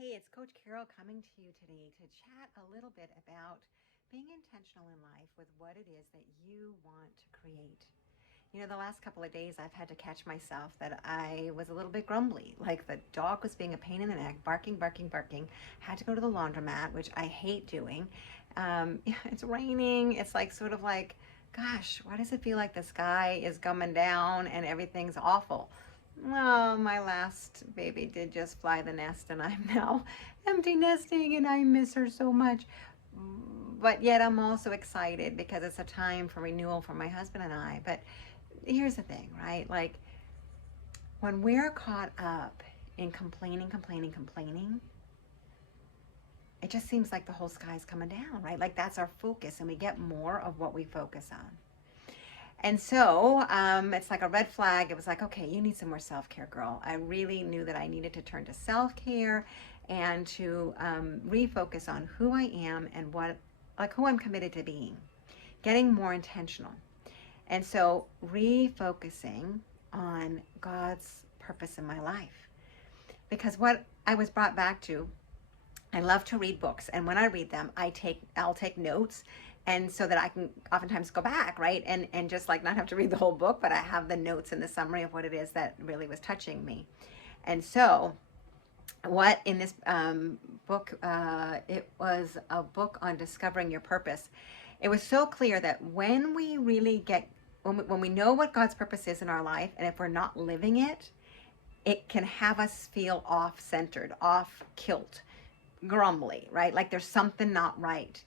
Hey, it's Coach Carol coming to you today to chat a little bit about being intentional in life with what it is that you want to create. The last couple of days I've had to catch myself that I was a little bit grumbly. Like the dog was being a pain in the neck, barking, barking, barking. Had to go to the laundromat, which I hate doing. It's raining. It's like sort of like, gosh, why does it feel like the sky is coming down and everything's awful? Well, my last baby did just fly the nest, and I'm now empty nesting, and I miss her so much. But yet, I'm also excited because it's a time for renewal for my husband and I. But here's the thing, right? Like, when we're caught up in complaining, complaining, complaining, it just seems like the whole sky's coming down, right? Like, that's our focus, and we get more of what we focus on. And so it's like a red flag. It was like, okay, you need some more self care, girl. I really knew that I needed to turn to self care and to refocus on who I am and who I'm committed to being, getting more intentional. And so refocusing on God's purpose in my life. Because what I was brought back to, I love to read books, and when I read them, I'll take notes, and so that I can oftentimes go back, right, and just like not have to read the whole book, but I have the notes and the summary of what it is that really was touching me. And so, what in this book, it was a book on discovering your purpose. It was so clear that when we really when we know what God's purpose is in our life, and if we're not living it, it can have us feel off centered, off kilt, grumbly, right? Like there's something not right.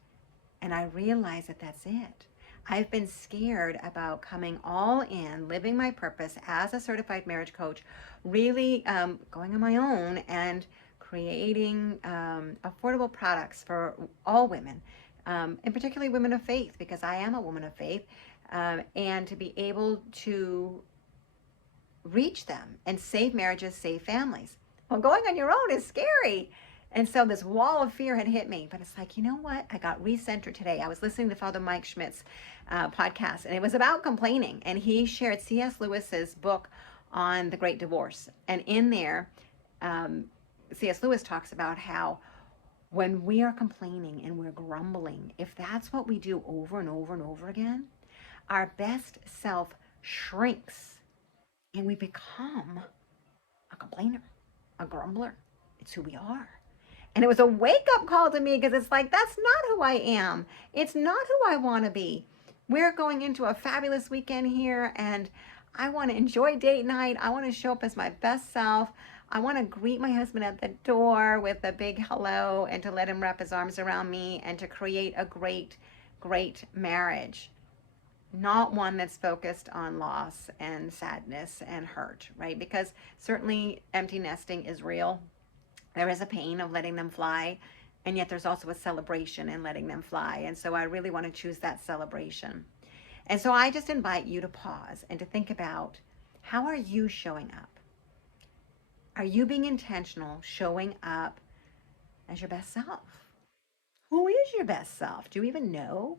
And I realize that that's it. I've been scared about coming all in, living my purpose as a certified marriage coach, really going on my own and creating affordable products for all women, and particularly women of faith, because I am a woman of faith, and to be able to reach them and save marriages, save families. Well, going on your own is scary. And so this wall of fear had hit me, but it's like, you know what? I got recentered today. I was listening to Father Mike Schmidt's podcast, and it was about complaining. And he shared C.S. Lewis's book on the Great Divorce. And in there, C.S. Lewis talks about how when we are complaining and we're grumbling, if that's what we do over and over and over again, our best self shrinks and we become a complainer, a grumbler. It's who we are. And it was a wake up call to me because it's like, that's not who I am. It's not who I want to be. We're going into a fabulous weekend here, and I want to enjoy date night. I want to show up as my best self. I want to greet my husband at the door with a big hello and to let him wrap his arms around me and to create a great, great marriage. Not one that's focused on loss and sadness and hurt, right? Because certainly empty nesting is real. There is a pain of letting them fly, and yet there's also a celebration in letting them fly. And so I really want to choose that celebration. And so I just invite you to pause and to think about, how are you showing up? Are you being intentional, showing up as your best self? Who is your best self? Do you even know?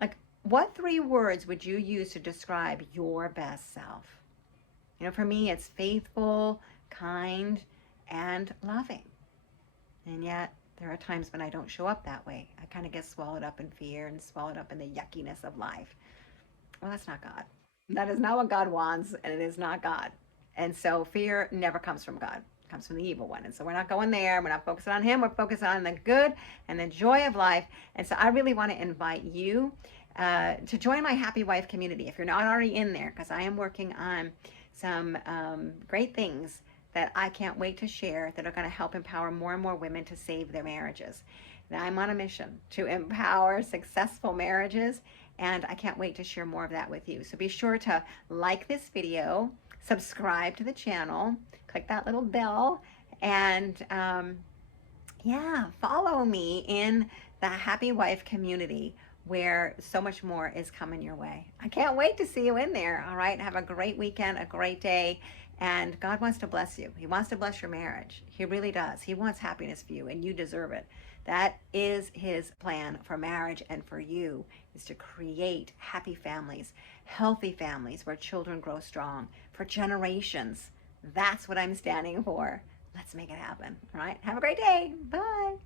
Like, what three words would you use to describe your best self? For me, it's faithful, kind, and loving. And yet, there are times when I don't show up that way. I kind of get swallowed up in fear and swallowed up in the yuckiness of life. Well, that's not God. That is not what God wants, and it is not God. And so fear never comes from God. It comes from the evil one. And so we're not going there. We're not focusing on him. We're focused on the good and the joy of life. And so I really want to invite you to join my Happy Wife community if you're not already in there, because I am working on some great things that I can't wait to share that are going to help empower more and more women to save their marriages. Now, I'm on a mission to empower successful marriages, and I can't wait to share more of that with you. So be sure to like this video, subscribe to the channel, click that little bell, and yeah, follow me in the Happy Wife community where so much more is coming your way. I can't wait to see you in there. All right. Have a great weekend, a great day. And God wants to bless you. He wants to bless your marriage. He really does. He wants happiness for you, and you deserve it. That is his plan for marriage and for you, is to create happy families, healthy families where children grow strong for generations. That's what I'm standing for. Let's make it happen. All right. Have a great day. Bye.